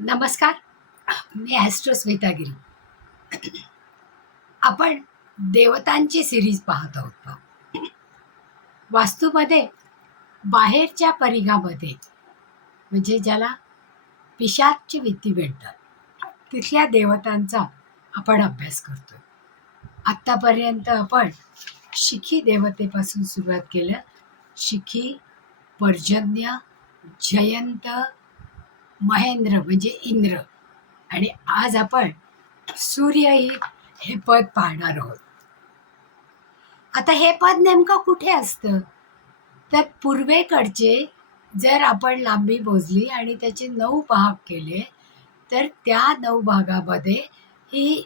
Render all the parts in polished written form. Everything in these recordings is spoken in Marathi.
नमस्कार. मी ॲस्ट्रो स्मितागिरी. आपण देवतांची सिरीज पाहत आहोत वास्तूमध्ये बाहेरच्या परिघामध्ये, म्हणजे ज्याला पिशाच्य वित्ती म्हणतात, तिथल्या देवतांचा आपण अभ्यास करतो. आत्तापर्यंत आपण शिखी देवतेपासून सुरुवात केलं. शिखी, पर्जन्य, जयंत, महेंद्र म्हणजे इंद्र, आणि आज आपण सूर्य हे पद पाहणार आहोत. आता हे पद नेमकं कुठे असतं? तर पूर्वेकडचे जर आपण लांबी मोजली आणि त्याचे 9 भाग केले, तर त्या 9 भागामध्ये ही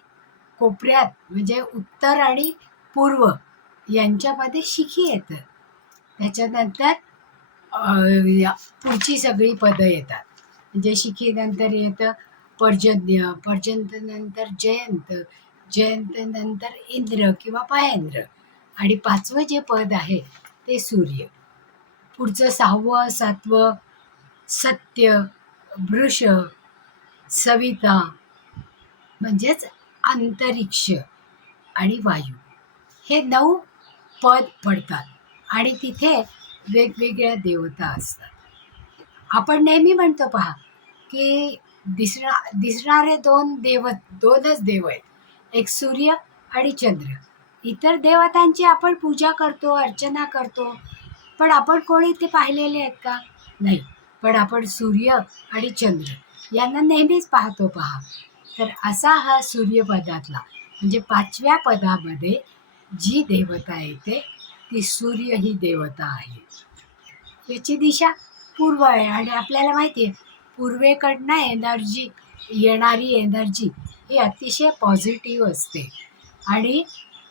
कोपऱ्यात म्हणजे उत्तर आणि पूर्व यांच्यामध्ये शिखी येतं. त्याच्यानंतर पुढची सगळी पदं येतात. म्हणजे शिखीनंतर येतं पर्जन्य, पर्जन्यनंतर जयंत, जयंतनंतर इंद्र किंवा महेंद्र, आणि 5वं जे पद आहे ते सूर्य. पुढचं 6वं, 7वं सत्य, वृष, सविता म्हणजेच अंतरिक्ष आणि वायू, हे 9 पद पडतात आणि तिथे वेगवेगळ्या देवता असतात. आपण नेहमी म्हणतो पहा की दिसणारे दोनच देव आहेत, एक सूर्य आणि चंद्र. इतर देवतांची आपण पूजा करतो, अर्चना करतो, पण आपण कोणी ते पाहिलेले आहेत का? नाही. पण आपण सूर्य आणि चंद्र यांना नेहमीच पाहतो पहा. तर असा हा सूर्यपदातला म्हणजे 5व्या पदामध्ये जी देवता येते ती सूर्य ही देवता आहे. याची दिशा पूर्व आहे आणि आपल्याला माहिती आहे पूर्वेकडनं येणारी एनर्जी ही अतिशय पॉझिटिव्ह असते आणि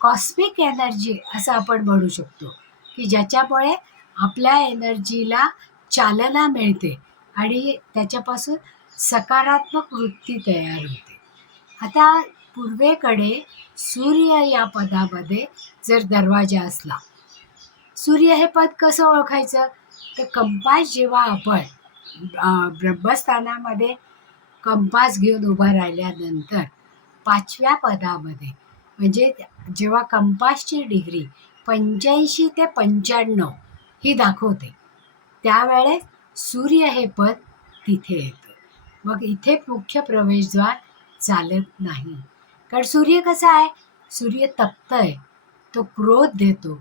कॉस्मिक एनर्जी असं आपण म्हणू शकतो की ज्याच्यामुळे आपल्या एनर्जीला चालना मिळते आणि त्याच्यापासून सकारात्मक वृत्ती तयार होते. आता पूर्वेकडे सूर्य या पदामध्ये जर दरवाजा असला, सूर्य हे पद कसं ओळखायचं? तर कंपास जेव्हा आपण ब्रह्मस्थानामध्ये कंपास घेऊन उभं राहिल्यानंतर 5व्या पदामध्ये, म्हणजे जेव्हा कंपासची डिग्री 85 ते 95 ही दाखवते, त्यावेळेस सूर्य हे पद तिथे येतं. मग इथे मुख्य प्रवेशद्वार चालत नाही, कारण सूर्य कसा आहे? सूर्य तप्त आहे, तो क्रोध देतो,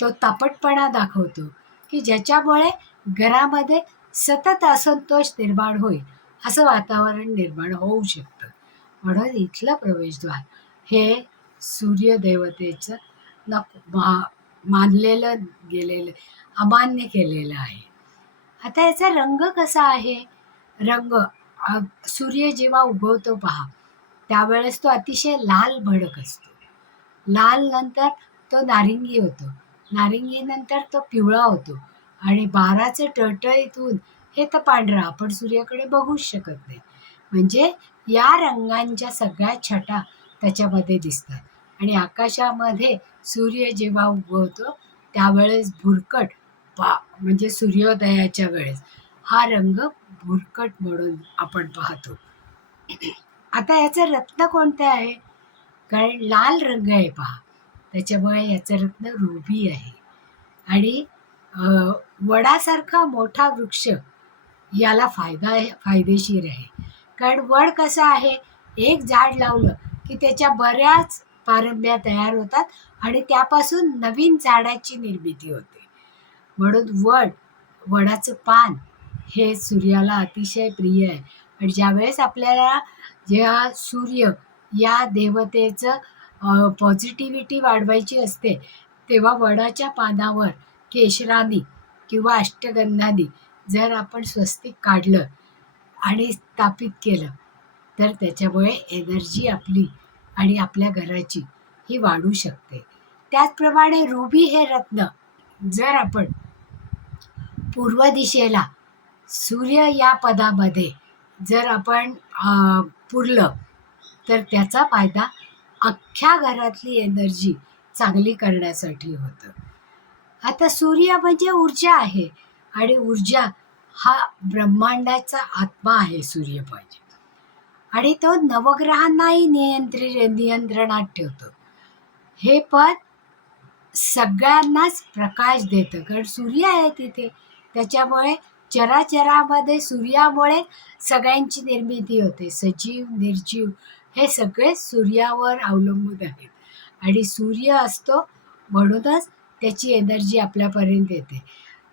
तो तापटपणा दाखवतो की ज्याच्यामुळे घरामध्ये सतत असंतोष निर्माण होईल असं वातावरण निर्माण होऊ शकतं. म्हणून इथलं प्रवेशद्वार हे सूर्यदेवतेचं मानलेलं गेलेलं, अमान्य केलेलं आहे. आता याचा रंग कसा आहे? रंग सूर्य जेव्हा उगवतो पहा, त्यावेळेस तो अतिशय लाल भडक असतो. लाल नंतर तो नारिंगी होतो, नारिंगीनंतर तो पिवळा होतो आणि 12चं टळटळीतून हे तर पांढरा. आपण सूर्याकडे बघूच शकत नाही. म्हणजे या रंगांच्या सगळ्या छटा त्याच्यामध्ये दिसतात आणि आकाशामध्ये सूर्य जेव्हा उगवतो त्यावेळेस भुरकट म्हणजे सूर्योदयाच्या वेळेस हा रंग भुरकट म्हणून आपण पाहतो. आता याचं रत्न कोणतं आहे? कारण लाल रंग आहे पहा, त्याच्यामुळे याचं रत्न रुबी आहे. आणि वडासारखा मोठा वृक्ष याला फायदेशीर आहे. कारण वड कसं आहे, एक झाड लावलं की त्याच्या बऱ्याच पारंब्या तयार होतात आणि त्यापासून नवीन झाडाची निर्मिती होते. म्हणून वडाचं पान हे सूर्याला अतिशय प्रिय आहे. आणि ज्यावेळेस आपल्याला जेव्हा सूर्य या देवतेचं पॉझिटिव्हिटी वाढवायची असते, तेव्हा वडाच्या पानावर केशरानी किंवा अष्टगंधानी जर आपण स्वस्तिक काढलं आणि स्थापित केलं तर त्याच्यामुळे एनर्जी आपली आणि आपल्या घराची ही वाढू शकते. त्याचप्रमाणे रुबी हे रत्न जर आपण पूर्व दिशेला सूर्य या पदामध्ये जर आपण पुरलं तर त्याचा फायदा अख्ख्या घरातली एनर्जी चांगली करण्यासाठी होतं. आता सूर्य म्हणजे ऊर्जा आहे आणि ऊर्जा हा ब्रह्मांडाचा आत्मा आहे सूर्य पाहिजे. आणि तो नवग्रहांनाही नियंत्रणात ठेवतो. हे पद सगळ्यांनाच प्रकाश देतं, कारण सूर्य आहे तिथे. त्याच्यामुळे चराचरामध्ये सूर्यामुळे सगळ्यांची निर्मिती होते. सजीव निर्जीव हे सगळे सूर्यावर अवलंबून आहेत. आणि सूर्य असतो म्हणूनच त्याची एनर्जी आपल्यापर्यंत येते.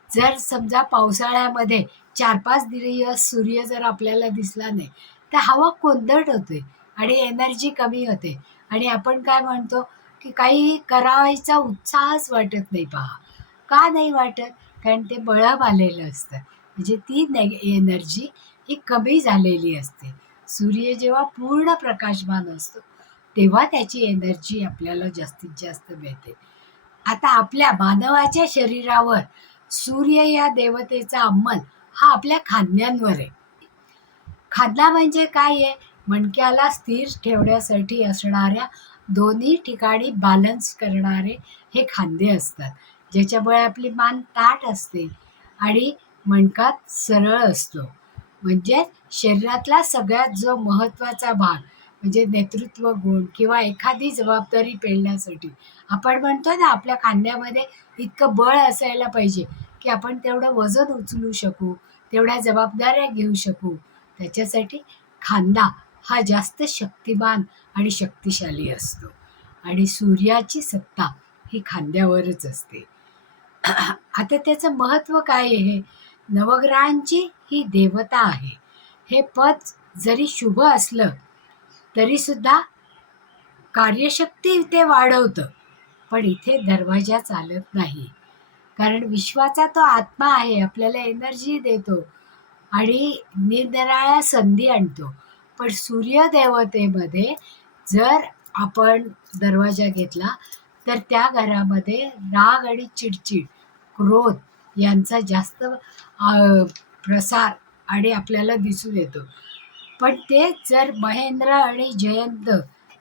जर समजा पावसाळ्यामध्ये 4-5 दिवस सूर्य जर आपल्याला दिसला नाही, तर हवा कोंदट होते आणि एनर्जी कमी होते. आणि आपण काय म्हणतो की काही करायचा उत्साहच वाटत नाही. पहा, का नाही वाटत? कारण ते बळाव आलेलं असतं. म्हणजे ती एनर्जी ही कमी झालेली असते. सूर्य जेव्हा पूर्ण प्रकाशमान असतो तेव्हा त्याची एनर्जी आपल्याला जास्तीत जास्त मिळते. आता आपल्या मानवाच्या शरीरावर सूर्य या देवतेचा अंमल हा आपल्या खांद्यांवर आहे. खांदा म्हणजे काय आहे? मणक्याला स्थिर ठेवण्यासाठी असणाऱ्या दोन्ही ठिकाणी बॅलन्स करणारे हे खांदे असतात, ज्याच्यामुळे आपली मान ताठ असते आणि मणका सरळ असतो. म्हणजे शरीरातला सगळ्यात जो महत्त्वाचा भाग म्हणजे नेतृत्व गुण किंवा एखादी जबाबदारी पेलण्यासाठी आपण म्हणतो ना, आपल्या खांद्यामध्ये इतकं बळ असायला पाहिजे की आपण तेवढं वजन उचलू शकू, तेवढ्या जबाबदाऱ्या घेऊ शकू. त्याच्यासाठी खांदा हा जास्त शक्तिमान आणि शक्तिशाली असतो. आणि सूर्याची सत्ता ही खांद्यावरच असते. आता त्याचं महत्त्व काय आहे? नवग्रहांची ही देवता आहे. हे पद जरी शुभ असलं तरी सुद्धा कार्यशक्ती ते वाढवतं. पण इथे दरवाजा चालत नाही, कारण विश्वाचा तो आत्मा आहे, आपल्याला एनर्जी देतो आणि निरनिराळ्या संधी आणतो. पण सूर्यदेवतेमध्ये जर आपण दरवाजा घेतला तर त्या घरामध्ये राग आणि चिडचिड, क्रोध यांचा जास्त प्रसार आणि आपल्याला दिसून येतो. पण तेच जर महेंद्र आणि जयंत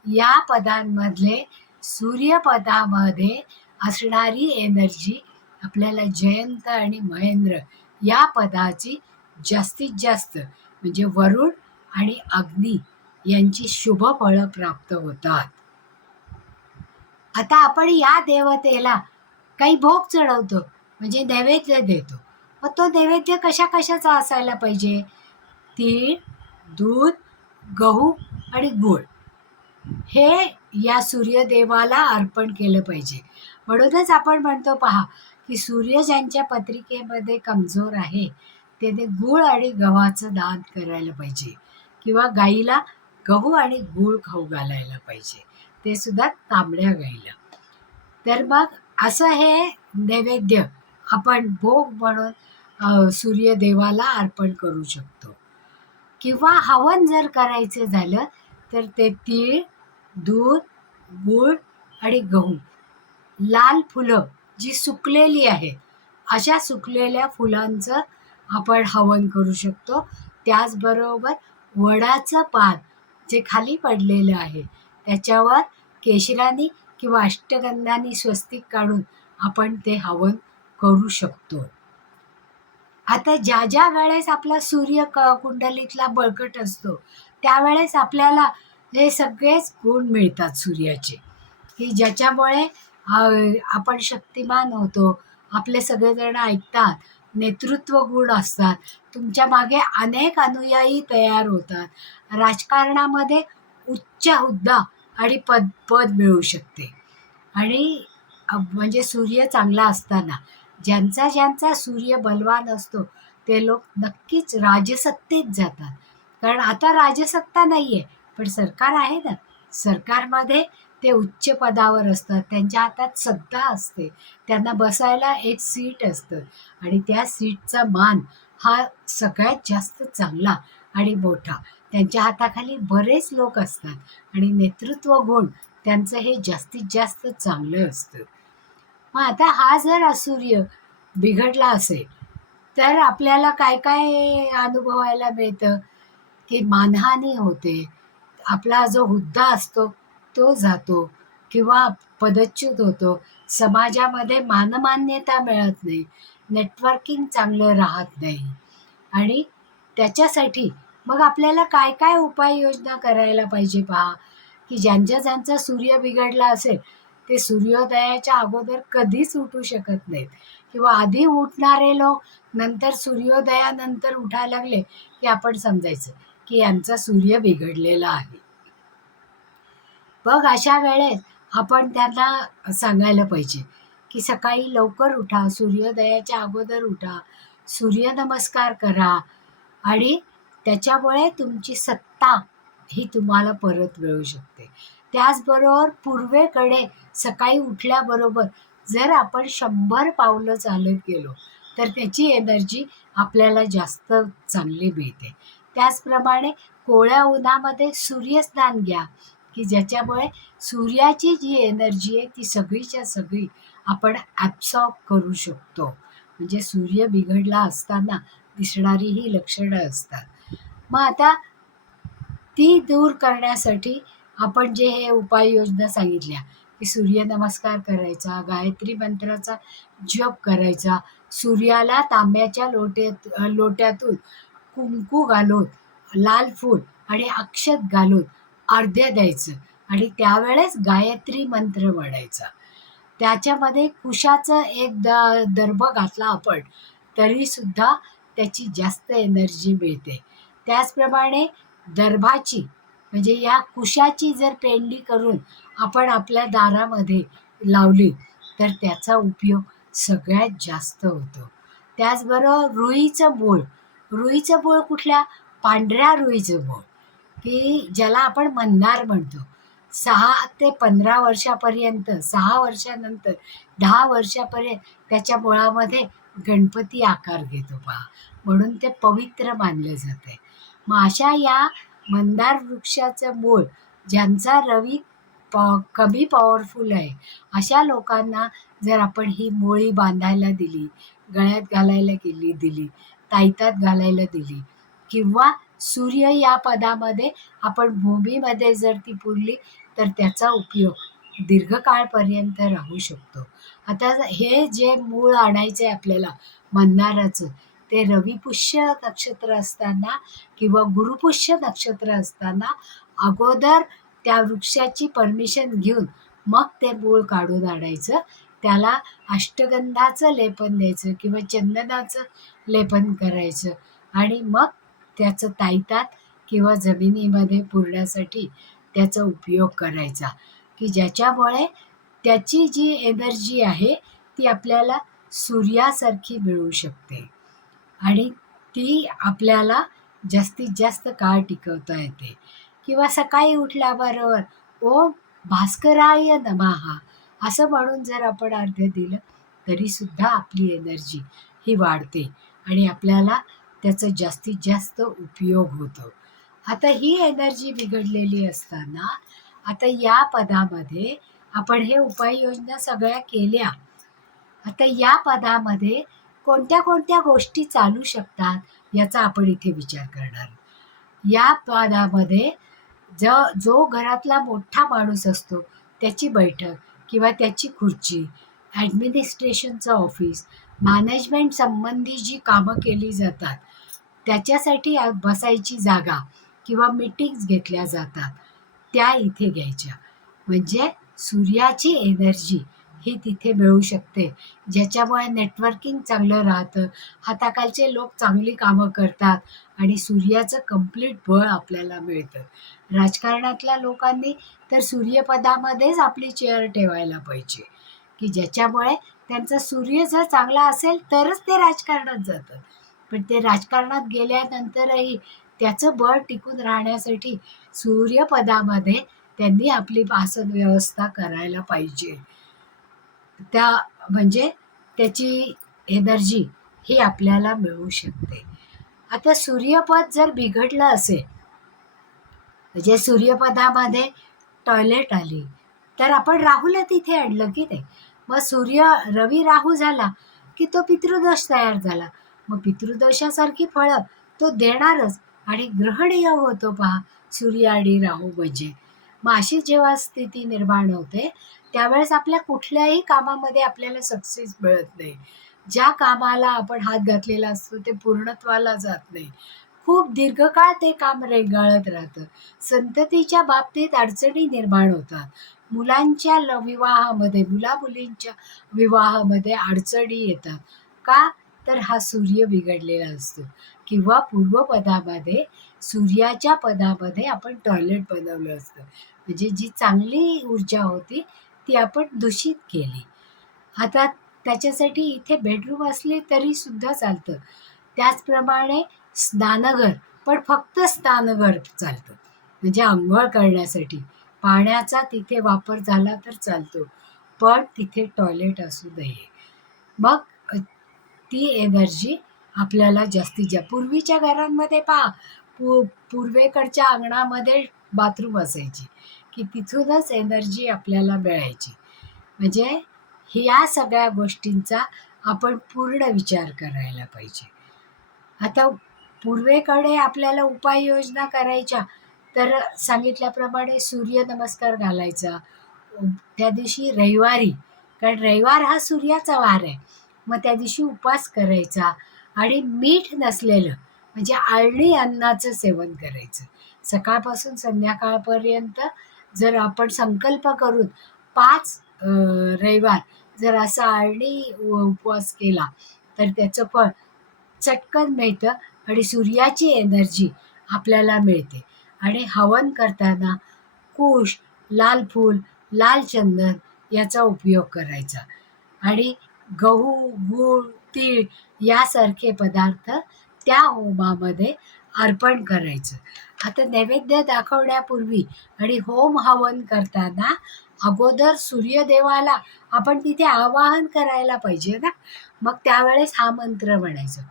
या पदांमधले सूर्यपदामध्ये असणारी एनर्जी आपल्याला जयंत आणि महेंद्र या पदाची जास्तीत जास्त म्हणजे वरुण आणि अग्नी यांची शुभ फळं प्राप्त होतात. आता आपण या देवतेला काही भोग चढवतो, म्हणजे नैवेद्य देतो. मग तो नैवेद्य कशा कशाचा असायला पाहिजे? तीळ, दूध, गहू आणि गूळ हे या सूर्यदेवाला अर्पण केलं पाहिजे. म्हणूनच आपण म्हणतो पहा, की सूर्य ज्यांच्या पत्रिकेमध्ये कमजोर आहे त्याने गूळ आणि गव्हाचं दान करायला पाहिजे किंवा गाईला गहू आणि गूळ खाऊ घालायला पाहिजे, ते सुद्धा तांबड्या गाईला. तर मग असं हे नैवेद्य आपण भोग म्हणून सूर्यदेवाला अर्पण करू शकतो. किंवा हवन जर करायचं झालं तर ते तीळ, दूध, गूळ आणि गहू, लाल फुलं जी सुकलेली आहेत अशा सुकलेल्या फुलांचं आपण हवन करू शकतो. त्याचबरोबर वडाचं पान जे खाली पडलेलं आहे त्याच्यावर केशराने किंवा अष्टगंधाने स्वस्तिक काढून आपण ते हवन करू शकतो. आता ज्या ज्या वेळेस आपला सूर्य कुंडलीतला बळकट असतो त्यावेळेस आपल्याला हे सगळेच गुण मिळतात सूर्याचे, की ज्याच्यामुळे आपण शक्तिमान होतो, आपले सगळेजण ऐकतात, नेतृत्व गुण असतात, तुमच्या मागे अनेक अनुयायी तयार होतात, राजकारणामध्ये उच्च हुद्दा आणि पद मिळू शकते. आणि म्हणजे सूर्य चांगला असताना ज्यांचा ज्यांचा सूर्य बलवान असतो ते लोक नक्कीच राजसत्तेत जातात. कारण आता राजसत्ता नाही आहे, पण सरकार आहे ना, सरकारमध्ये ते उच्च पदावर असतात, त्यांच्या हातात सत्ता असते, त्यांना बसायला एक सीट असतं आणि त्या सीटचा मान हा सगळ्यात जास्त चांगला आणि मोठा. त्यांच्या हाताखाली बरेच लोक असतात आणि नेतृत्व गुण त्यांचं हे जास्तीत जास्त चांगलं असतं. मग आता हा जर सूर्य बिघडला असेल तर आपल्याला काय काय अनुभवायला मिळतं? की मानहानी होते, आपला जो हुद्दा असतो तो जातो किंवा पदच्युत होतो, समाजामध्ये मानमान्यता मिळत नाही, नेटवर्किंग चांगलं राहत नाही. आणि त्याच्यासाठी मग आपल्याला काय काय उपाययोजना करायला पाहिजे पहा, की ज्यांचा सूर्य बिघडला असेल ते सूर्योदयाच्या अगोदर कधीच उठू शकत नाहीत, किंवा आधी उठणारे लोक नंतर सूर्योदयानंतर उठायला लागले की आपण समजायचं की यांचा सूर्य बिघडलेला आहे. मग अशा वेळेस आपण त्यांना सांगायला पाहिजे की सकाळी लवकर उठा, सूर्योदयाच्या अगोदर उठा, सूर्यनमस्कार करा, आणि त्याच्यामुळे तुमची सत्ता ही तुम्हाला परत मिळू शकते. त्याचबरोबर पूर्वेकडे सकाळी उठल्याबरोबर जर आपण 100 पावलं चालत गेलो तर त्याची एनर्जी आपल्याला जास्त चांगली मिळते. त्याचप्रमाणे कोवळ्या उन्हामध्ये सूर्यस्नान घ्या, की ज्याच्यामुळे सूर्याची जी एनर्जी आहे ती सगळीच्या सगळी आपण ॲब्सॉर्ब करू शकतो. म्हणजे सूर्य बिघडला असताना दिसणारी ही लक्षणं असतात. मग आता ती दूर करण्यासाठी आपण जे हे उपाययोजना सांगितल्या, की सूर्यनमस्कार करायचा, गायत्री मंत्राचा जप करायचा, सूर्याला तांब्याच्या लोट्यातून कुंकू घालून, लाल फूल आणि अक्षत घालून अर्घ्य द्यायचं आणि त्यावेळेस गायत्री मंत्र म्हणायचा. त्याच्यामध्ये कुशाचं एक दर्भ घातला आपण तरीसुद्धा त्याची जास्त एनर्जी मिळते. त्याचप्रमाणे दर्भाची म्हणजे या कुशाची जर पेंडी करून आपण आपल्या दारामध्ये लावली तर त्याचा उपयोग सगळ्यात जास्त होतो. त्याचबरोबर रुईचं मूळ कुठल्या? पांढऱ्या रुईचं मूळ, की ज्याला आपण मंदार म्हणतो. 6 ते 15 वर्षापर्यंत, 6 वर्षानंतर 10 वर्षापर्यंत त्याच्या मुळामध्ये गणपती आकार घेतो पहा, म्हणून ते पवित्र मानले जाते. मग अशा या मंदार वृक्षाचं मूळ ज्यांचा रवी कमी पॉवरफुल आहे अशा लोकांना जर आपण ही मुळी बांधायला दिली, गळ्यात घालायला दिली, ताईतात घालायला दिली, किंवा सूर्य या पदामध्ये आपण भूमीमध्ये जर ती पुरली तर त्याचा उपयोग दीर्घकाळपर्यंत राहू शकतो. आता हे जे मूळ आणायचं आहे आपल्याला मंदाराचं, ते रविपुष्य नक्षत्र असताना किंवा गुरुपुष्य नक्षत्र असताना अगोदर त्या वृक्षाची परमिशन घेऊन मग ते मूळ काढून आणायचं. त्याला अष्टगंधाचं लेपन द्यायचं किंवा चंदनाचं लेपन करायचं आणि मग त्याचं ताईतात किंवा जमिनीमध्ये पुरण्यासाठी त्याचा उपयोग करायचा, की ज्याच्यामुळे त्याची जी एनर्जी आहे ती आपल्याला सूर्यासारखी मिळू शकते आणि ती आपल्याला जास्तीत जास्त काळ टिकवता येते. किंवा सकाळी उठल्याबरोबर ओम भास्कराय नमः असं म्हणून जर आपण अर्घ्य दिलं तरीसुद्धा आपली एनर्जी ही वाढते आणि आपल्याला त्याचा जास्तीत जास्त उपयोग होतो. आता ही एनर्जी बिघडलेली असताना आता या पदामध्ये आपण हे उपाययोजना सगळ्या केल्या. आता या पदामध्ये कोणत्या कोणत्या गोष्टी चालू शकतात याचा आपण इथे विचार करणार. या पदामध्ये जो घरातला मोठा माणूस असतो त्याची बैठक किंवा त्याची खुर्ची, ॲडमिनिस्ट्रेशनचं ऑफिस, मॅनेजमेंट संबंधी जी कामं केली जातात त्याच्यासाठी बसायची जागा किंवा मीटिंग्स घेतल्या जातात त्या इथे घ्यायच्या. म्हणजे सूर्याची एनर्जी ही तिथे मिळू शकते, ज्याच्यामुळे नेटवर्किंग चांगलं राहतं, हाताखालचे लोक चांगली कामं करतात आणि सूर्याचं कंप्लीट बळ आपल्याला मिळतं. राजकारणातल्या लोकांनी तर सूर्यपदामध्येच आपली चेअर ठेवायला पाहिजे, की ज्याच्यामुळे त्यांचा सूर्य जर चांगला असेल तरच ते राजकारणात जातात. पण ते राजकारणात गेल्यानंतरही त्याचं बळ टिकून राहण्यासाठी सूर्यपदामध्ये त्यांनी आपली आसन व्यवस्था करायला पाहिजे. म्हणजे त्याची एनर्जी ही आपल्याला मिळू शकते. आता सूर्यपद जर बिघडलं असेल, म्हणजे सूर्यपदामध्ये टॉयलेट आली तर आपण राहूला तिथे आणलं की नाही. मग रवी राहू झाला की तो पितृदोष तयार झाला. मग पितृदोषासारखी फळं तो देणारच आणि ग्रहणीय होतो पहा सूर्य आणि राहू म्हणजे. मग अशी जेव्हा स्थिती निर्माण होते त्यावेळेस आपल्या कुठल्याही कामामध्ये आपल्याला सक्सेस मिळत नाही. ज्या कामाला आपण हात घातलेला असतो ते पूर्णत्वाला जात नाही. खूप दीर्घकाळ ते काम रेंगाळत राहतं. संततीच्या बाबतीत अडचणी निर्माण होतात. मुलांच्या विवाहामध्ये, मुलामुलींच्या विवाहामध्ये अडचणी येतात. का? तर हा सूर्य बिघडलेला असतो. किंवा पूर्वपदामध्ये सूर्याच्या पदामध्ये आपण टॉयलेट बनवलं असतं. म्हणजे जी चांगली ऊर्जा होती ती आपण दूषित केली. आता त्याच्यासाठी इथे बेडरूम असले तरी सुद्धा चालतं. त्याचप्रमाणे स्नानघर, पण फक्त स्नानघर चालतं. म्हणजे अंघोळ करण्यासाठी पाण्याचा तिथे वापर झाला तर चालतो, पण तिथे टॉयलेट असू नये. मग ती एनर्जी आपल्याला जास्तीत जास्त पूर्वीच्या घरांमध्ये पहा, पूर्वेकडच्या अंगणामध्ये बाथरूम असायची, की तिथूनच एनर्जी आपल्याला मिळायची. म्हणजे ह्या सगळ्या गोष्टींचा आपण पूर्ण विचार करायला पाहिजे. आता पूर्वेकडे आपल्याला उपाययोजना करायच्या, तर सांगितल्याप्रमाणे सूर्यनमस्कार घालायचा. त्या दिवशी रविवारी, कारण रविवार हा सूर्याचा वार आहे, मग त्या दिवशी उपवास करायचा आणि मीठ नसलेलं म्हणजे आळणी अन्नाचं सेवन करायचं. सकाळपासून संध्याकाळपर्यंत जर आपण संकल्प करून 5 रविवार जर असा आळणी उपवास केला तर त्याचं फळ चटकन मिळतं आणि सूर्याची एनर्जी आपल्याला मिळते. आणि हवन करताना कुश, लाल फूल, लाल चंदन याचा उपयोग करायचा आणि गहू, गूळ, तीळ यासारखे पदार्थ त्या होमामध्ये अर्पण करायचं. आता नैवेद्य दाखवण्यापूर्वी आणि होम हवन करताना अगोदर सूर्यदेवाला आपण तिथे आवाहन करायला पाहिजे ना. मग त्यावेळेस हा मंत्र म्हणायचा,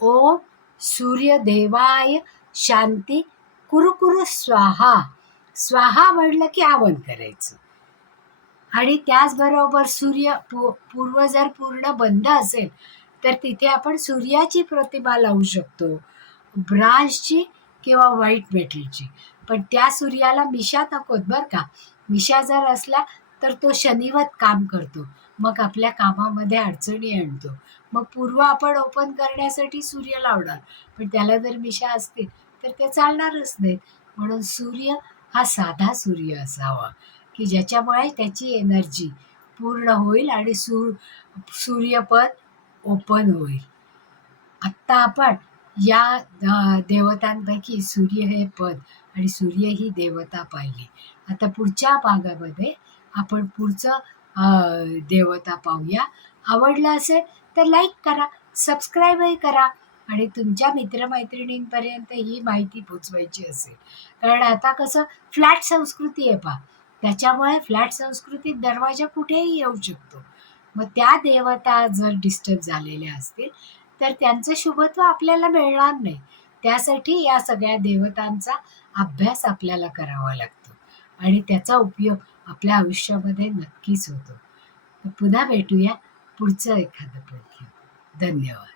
ओम सूर्यदेवाय शांती कुरु स्वाहा. स्वाहा म्हटलं की आवाहन करायचं. आणि त्याचबरोबर पूर्व जर पूर्ण बंद असेल तर तिथे आपण सूर्याची प्रतिमा लावू शकतो, ब्रासची किंवा व्हाईट मेटलची. पण त्या सूर्याला मिशा नकोत बरं का. मिशा जर असला तर तो शनिवत काम करतो, मग आपल्या कामामध्ये अडचणी आणतो. मग पूर्व आपण ओपन करण्यासाठी सूर्य लावणार, पण त्याला जर मिशा असतील तर ते चालणारच नाहीत. म्हणून सूर्य हा साधा सूर्य असावा, की ज्याच्यामुळे त्याची एनर्जी पूर्ण होईल आणि सूर्यपद ओपन होईल. आत्ता आपण या देवतांपैकी सूर्य हे पद आणि सूर्य ही देवता पाहिली. आता पुढच्या भागामध्ये आपण पुढचं देवता पाहूया. आवडलं असेल तर लाईक करा, सबस्क्राईबही करा आणि तुमच्या मित्रमैत्रिणींपर्यंत ही माहिती पोचवायची असेल. कारण आता कसं फ्लॅट संस्कृती आहे पहा, त्याच्यामुळे फ्लॅट संस्कृतीत दरवाजा कुठेही येऊ शकतो. मग त्या देवता जर डिस्टर्ब झालेल्या असतील तर त्यांचं शुभत्व आपल्याला मिळणार नाही. त्यासाठी या सगळ्या देवतांचा अभ्यास आपल्याला करावा लागतो आणि त्याचा उपयोग आपल्या आयुष्यामध्ये नक्कीच होतो. तर पुन्हा भेटूया पुढचं एखादं पद घेऊन. धन्यवाद.